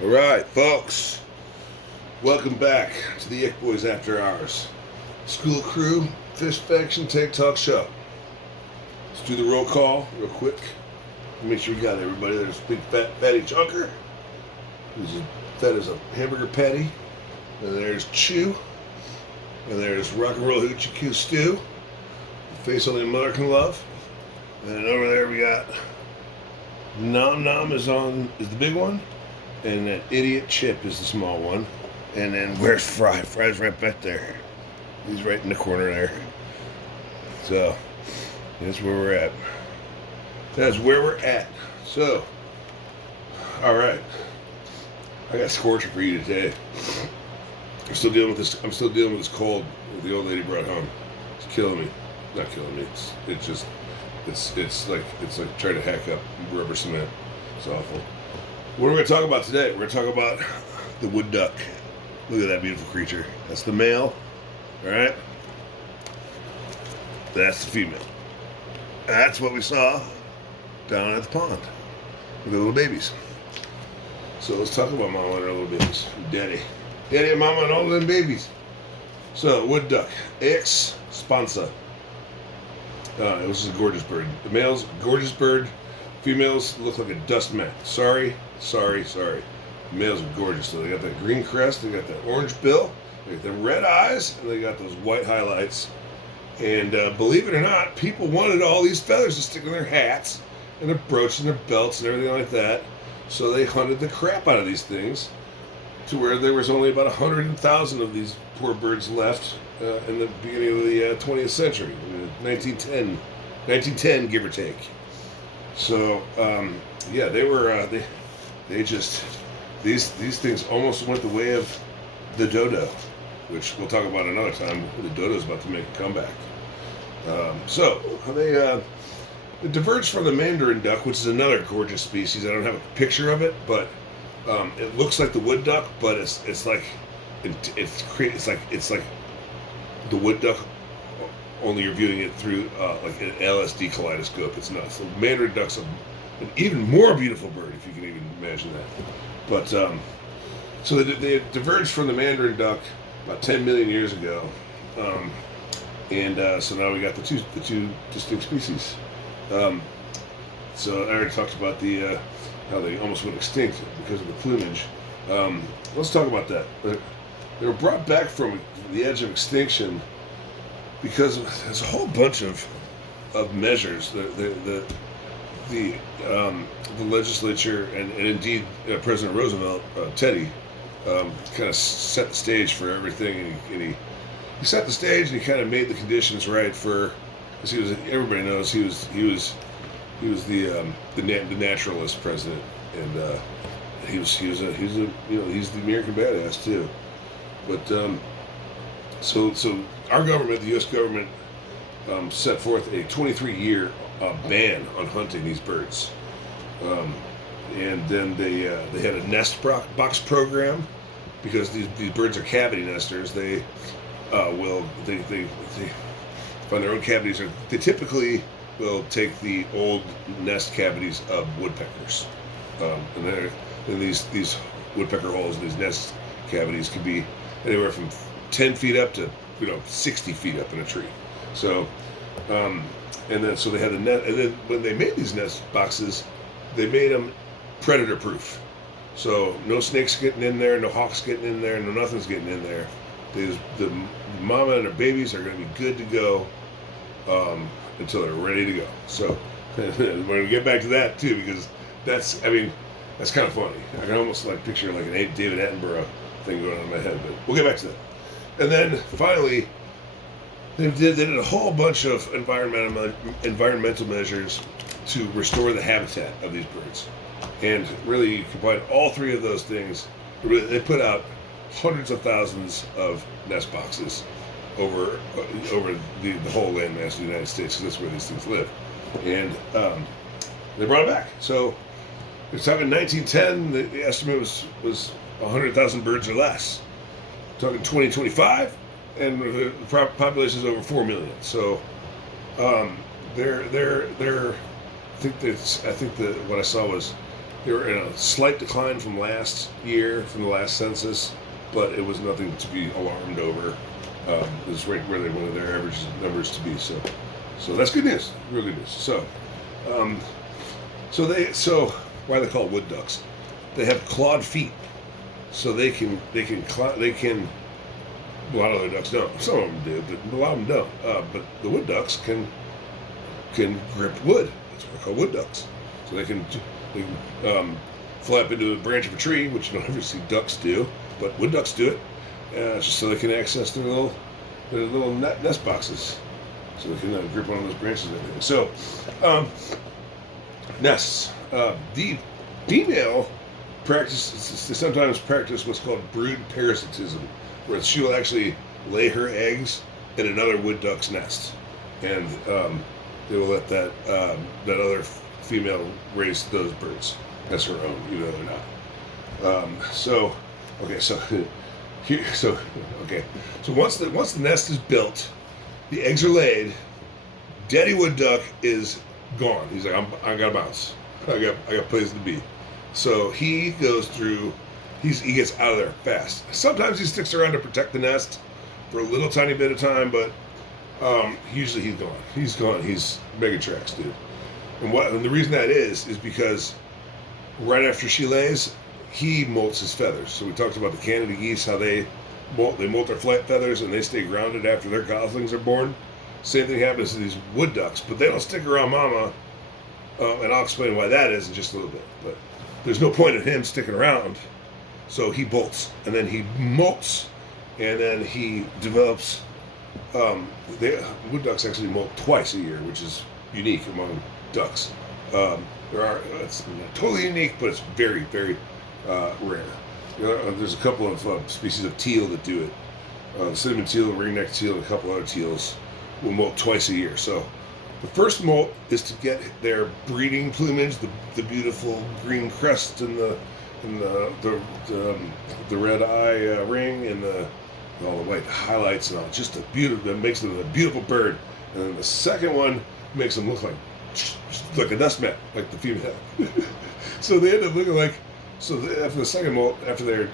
All right, folks. Welcome back to the Ick Boys After Hours. School crew, fish faction, tank talk show. Let's do the roll call real quick. Make sure we got everybody. There's big fat fatty chunker, who's as fat as a hamburger patty. And there's Chew. And there's Rock and Roll Hoochie Coo Stew. The face only a mother can love. And then over there we got Nom Nom is the big one. And that idiot Chip is the small one. And then where's Fry? Fry's right back there. He's right in the corner there. So, that's where we're at. That's where we're at. So, alright. I got scorcher for you today. I'm still dealing with this cold that the old lady brought home. It's killing me. Not killing me. It's like trying to hack up rubber cement. It's awful. What are we going to talk about today? We're going to talk about the wood duck. Look at that beautiful creature. That's the male. Alright? That's the female. That's what we saw down at the pond with the little babies. So let's talk about Mama and her little babies. Daddy and Mama and all them babies. So, wood duck. X sponsa. This is a gorgeous bird. The male's a gorgeous bird. Females look like a dust mat. Sorry. The males are gorgeous. So they got that green crest, they got that orange bill, they got them red eyes, and they got those white highlights. And believe it or not, people wanted all these feathers to stick in their hats and their brooches and their belts and everything like that. So they hunted the crap out of these things to where there was only about 100,000 of these poor birds left in the beginning of the 20th century, 1910, give or take. So, yeah, they were, these things almost went the way of the dodo, which we'll talk about another time. The dodo's about to make a comeback. So, they diverged from the mandarin duck, which is another gorgeous species. I don't have a picture of it, but it looks like the wood duck, but it's like the wood duck, only you're viewing it through like an LSD kaleidoscope. It's nuts. The mandarin duck's an even more beautiful bird, if you can even imagine that. But so they diverged from the mandarin duck about 10 million years ago, and so now we got the two distinct species. So I already talked about the how they almost went extinct because of the plumage. Let's talk about that. They were brought back from the edge of extinction because there's a whole bunch of measures. The legislature and indeed President Roosevelt, Teddy, kind of set the stage for everything, and he set the stage and he kind of made the conditions right for, because everybody knows he was the naturalist president, and he's the American badass too. But so our government, the U.S. government, set forth a 23-year ban on hunting these birds, and then they had a nest box program, because these birds are cavity nesters. They find their own cavities. They typically will take the old nest cavities of woodpeckers, and these woodpecker holes, these nest cavities, could be anywhere from 10 feet up to 60 feet up in a tree. So. And then so they had the net, and then when they made these nest boxes, they made them predator proof. So no snakes getting in there, no hawks getting in there, no nothing's getting in there. The mama and her babies are going to be good to go until they're ready to go. So we're going to get back to that too, because that's kind of funny. I can almost picture like an David Attenborough thing going on in my head, but we'll get back to that. And then finally, they did a whole bunch of environmental measures to restore the habitat of these birds. And really, you combine all three of those things, they put out hundreds of thousands of nest boxes over the whole landmass of the United States, because that's where these things live. And they brought it back. So it's talking 1910, the estimate was 100,000 birds or less. Talking 2025. And the population is over 4 million. So, they're. I think that what I saw was They were in a slight decline from last year, from the last census, but it was nothing to be alarmed over. It was right where they wanted their average numbers to be. So that's good news, real good news. So why are they called wood ducks? They have clawed feet, so they can. A lot of other ducks don't. Some of them do, but a lot of them don't. But the wood ducks can grip wood. That's what they're called, wood ducks. So they can fly up into a branch of a tree, which you don't ever see ducks do, but wood ducks do it, just so they can access their little nest boxes, so they can grip one of those branches and everything. So nests. The female they sometimes practice what's called brood parasitism, where she will actually lay her eggs in another wood duck's nest, and they will let that other female raise those birds as her own, even though they're not. So once the nest is built, the eggs are laid. Daddy wood duck is gone. He's like, I gotta bounce. I got places to be. So he goes through. He gets out of there fast. Sometimes he sticks around to protect the nest for a little tiny bit of time, but usually he's gone. He's gone. He's mega tracks, dude. And the reason that is because right after she lays, he molts his feathers. So we talked about the Canada geese, how they molt their flight feathers and they stay grounded after their goslings are born. Same thing happens to these wood ducks, but they don't stick around mama. And I'll explain why that is in just a little bit. But there's no point in him sticking around. So he bolts, and then he molts, and then he develops. Wood ducks actually molt twice a year, which is unique among ducks. It's not totally unique, but it's very, very rare. There's a couple of species of teal that do it. The cinnamon teal, ringneck teal, and a couple other teals will molt twice a year. So the first molt is to get their breeding plumage, the beautiful green crest and the red eye ring and all the white highlights and all. Just a beautiful, that makes them a beautiful bird. And then the second one makes them look like a dust mat, like the female. So they end up looking like. So after the second molt, after they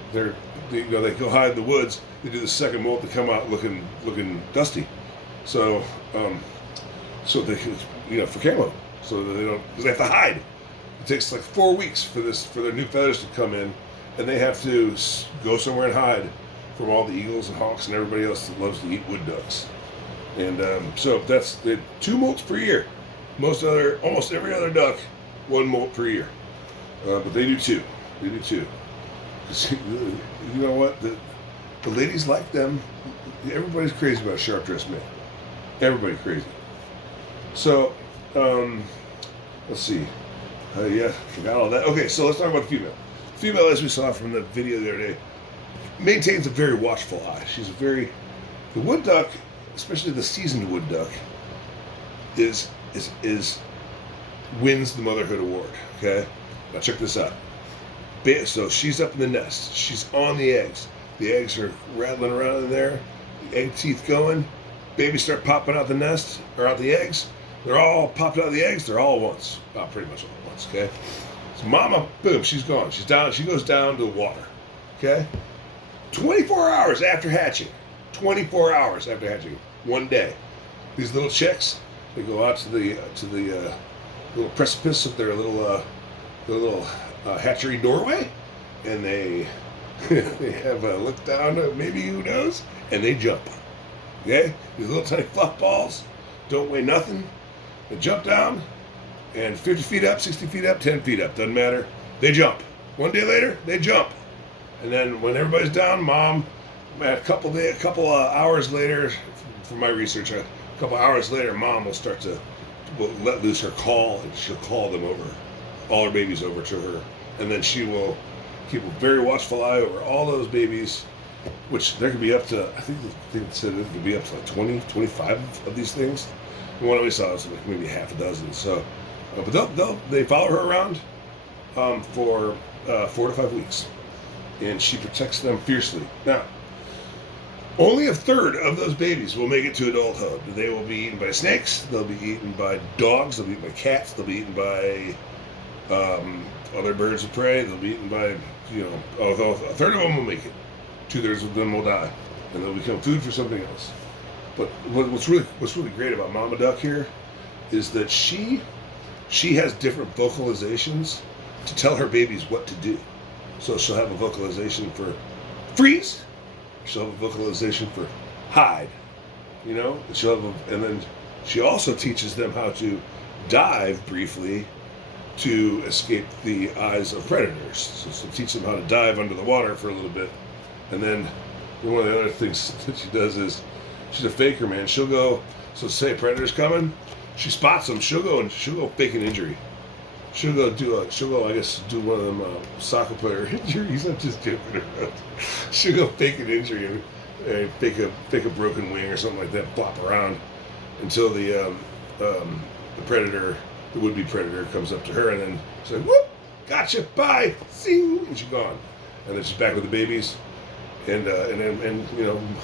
go hide in the woods, they do the second molt to come out looking dusty. So they for camo, so that they don't, because they have to hide. It takes like 4 weeks for their new feathers to come in, and they have to go somewhere and hide from all the eagles and hawks and everybody else that loves to eat wood ducks. And so that's 2 molts per year. Almost every other duck, 1 molt per year, but they do 2. They do 2. You know what? The ladies like them. Everybody's crazy about a sharp-dressed man. Everybody crazy. So let's see. Forgot all that. Okay, so let's talk about the female. Female, as we saw from the video the other day, maintains a very watchful eye. The wood duck, especially the seasoned wood duck, wins the motherhood award. Okay, now check this out. So she's up in the nest. She's on the eggs. The eggs are rattling around in there. The egg teeth going. Babies start popping out the nest or out the eggs. They're all popped out of the eggs. They're all at once. Pretty much all at once. Okay. So mama, boom, she's gone. She's down. She goes down to the water. Okay. 24 hours after hatching. 24 hours after hatching. One day. These little chicks, they go out to the little precipice of their little hatchery doorway, and they have a look down. Maybe who knows? And they jump. Okay. These little tiny fluff balls don't weigh nothing. They jump down, and 50 feet up, 60 feet up, 10 feet up, doesn't matter. They jump. One day later, they jump. And then when everybody's down, mom, a couple hours later, from my research, a couple hours later, mom will let loose her call, and she'll call them over, all her babies over to her. And then she will keep a very watchful eye over all those babies, which there could be up to, I think they said it could be up to like 20, 25 of these things. The one we saw was like maybe half a dozen. So, but they follow her around for 4 to 5 weeks, and she protects them fiercely. Now, only a third of those babies will make it to adulthood. They will be eaten by snakes. They'll be eaten by dogs. They'll be eaten by cats. They'll be eaten by Other birds of prey, they'll be eaten by, although a third of them will make it. 2/3 of them will die, and they'll become food for something else. But what's really great about Mama Duck here is that she has different vocalizations to tell her babies what to do. So she'll have a vocalization for freeze. She'll have a vocalization for hide. And then she also teaches them how to dive briefly to escape the eyes of predators. So she'll teach them how to dive under the water for a little bit. And then one of the other things that she does is she's a faker, man. She'll go, so say a predator's coming, she spots them, she'll go fake an injury. She'll go, I guess, do one of them soccer player injuries. I'm just joking around. She'll go fake an injury and fake a broken wing or something like that, flop around until the predator, the would-be predator, comes up to her, and then she's like, whoop, gotcha, bye, zing, and she's gone. And then she's back with the babies, and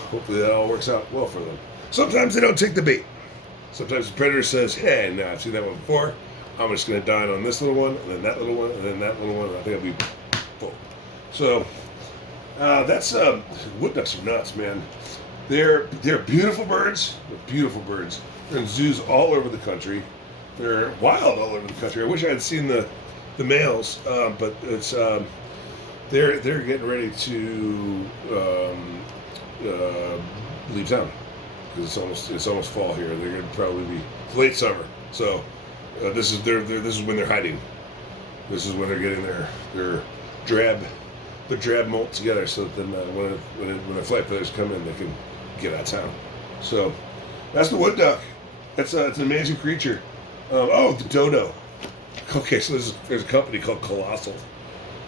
hopefully that all works out well for them. Sometimes they don't take the bait. Sometimes the predator says, hey, no, I've seen that one before. I'm just going to dine on this little one, and then that little one, and then that little one, and I think I'll be full. So, that's, wood ducks are nuts, man. They're beautiful birds. They're beautiful birds. They're in zoos all over the country. They're wild all over the country. I wish I had seen the males, but it's, they're getting ready to leave town because it's almost fall here. They're going to probably be late summer. So this is when they're hiding. This is when they're getting their drab molt together, so that then when the flight feathers come in, they can get out of town. So that's the wood duck. It's an amazing creature. The dodo. Okay, so there's a company called Colossal.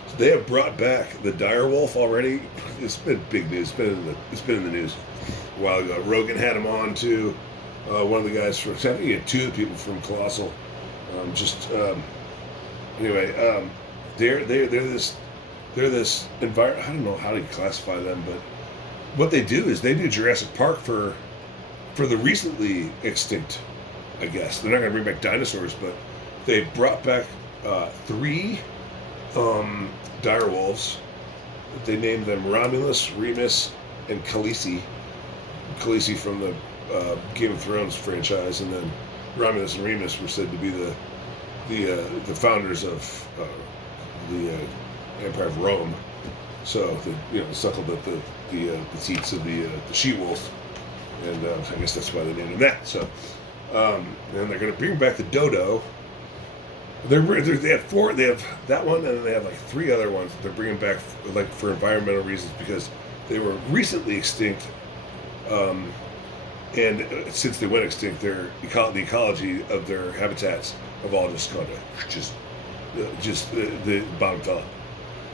So they have brought back the dire wolf already. It's been big news. It's been in the news a while ago. Rogan had him on too. One of the guys from, I think he had two of the people from Colossal. They're this environment. I don't know how to classify them, but what they do is they do Jurassic Park for the recently extinct. I guess they're not going to bring back dinosaurs, but they brought back 3 dire wolves. They named them Romulus, Remus, and Khaleesi. Khaleesi from the Game of Thrones franchise, and then Romulus and Remus were said to be the founders of the Empire of Rome. So suckled at the teats of the she-wolf, and I guess that's why they named him that. So. And they're going to bring back the dodo. They have 4. They have that one, and then they have like 3 other ones that they're bringing back for environmental reasons because they were recently extinct. And since they went extinct, the ecology of their habitats have all just gone to the bottom fell out.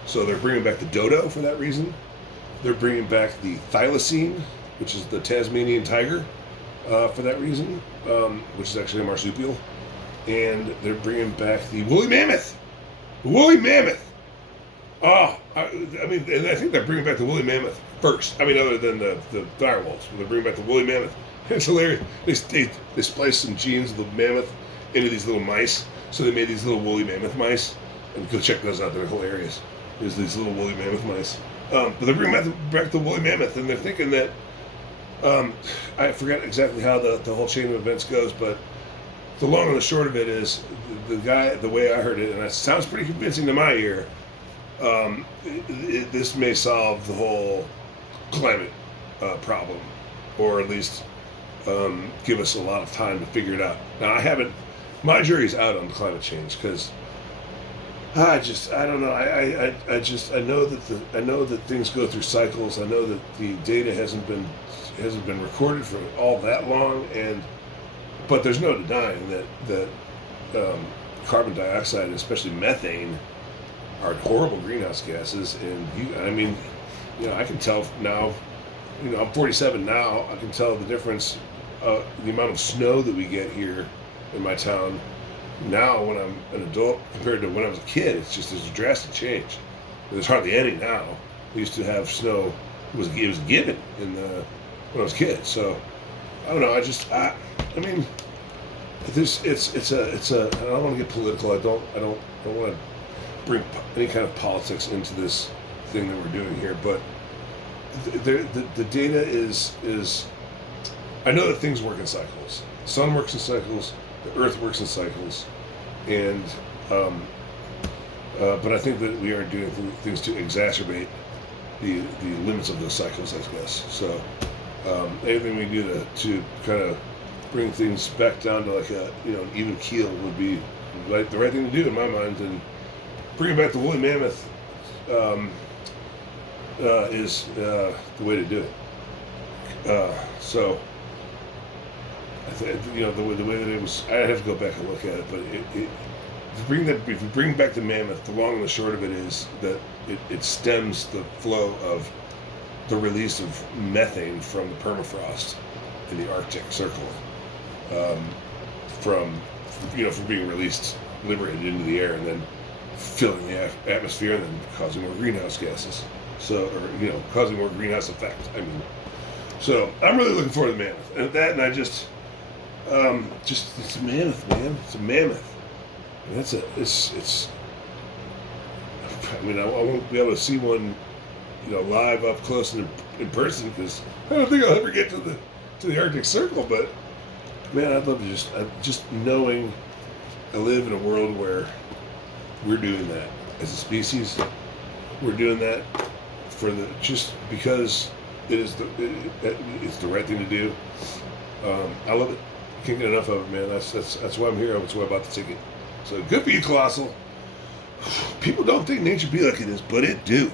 So they're bringing back the dodo for that reason. They're bringing back the thylacine, which is the Tasmanian tiger. For that reason, which is actually a marsupial, and they're bringing back the woolly mammoth. The woolly mammoth. I think they're bringing back the woolly mammoth first. I mean, other than the dire wolves, they're bringing back the woolly mammoth. It's hilarious. They spliced some genes of the mammoth into these little mice, so they made these little woolly mammoth mice. And go check those out. They're hilarious. There's these little woolly mammoth mice. But they're bringing back the woolly mammoth, and they're thinking that. I forget exactly how the whole chain of events goes, but the long and the short of it is the way I heard it, and it sounds pretty convincing to my ear. This may solve the whole climate problem, or at least give us a lot of time to figure it out. Now, my jury's out on climate change because I don't know. I know that things go through cycles. I know that the data hasn't been recorded for all that long, but there's no denying that carbon dioxide, and especially methane, are horrible greenhouse gases. And I can tell now. I'm 47 now. I can tell the difference, the amount of snow that we get here in my town now when I'm an adult compared to when I was a kid. There's a drastic change. There's hardly any now. We used to have snow. It was given when I was a kid. So I don't know. it's a. I don't want to get political. I don't want to bring any kind of politics into this thing that we're doing here. But the data is. I know that things work in cycles. The sun works in cycles. The earth works in cycles, and but I think that we are doing things to exacerbate the limits of those cycles, I guess. So anything we do to kind of bring things back down to like a an even keel would be like the right thing to do in my mind. And bringing back the woolly mammoth is the way to do it. So the way that it was, I'd have to go back and look at it, but if you bring back the mammoth, the long and the short of it is that it stems the flow of the release of methane from the permafrost in the Arctic Circle, from being released, liberated into the air, and then filling the atmosphere, and then causing more greenhouse gases. So, or causing more greenhouse effect. I mean, so I'm really looking forward to the mammoth, and I just it's a mammoth, man. It's a mammoth. And it's. I mean, I won't be able to see one, live up close and in person, because I don't think I'll ever get to the Arctic Circle. But man, I'd love to just knowing I live in a world where we're doing that as a species. We're doing that just because it's the right thing to do. I love it. Can't get enough of it, man. That's why I'm here. That's why I bought the ticket. So good for you, Colossal. People don't think nature be like it is, but it do.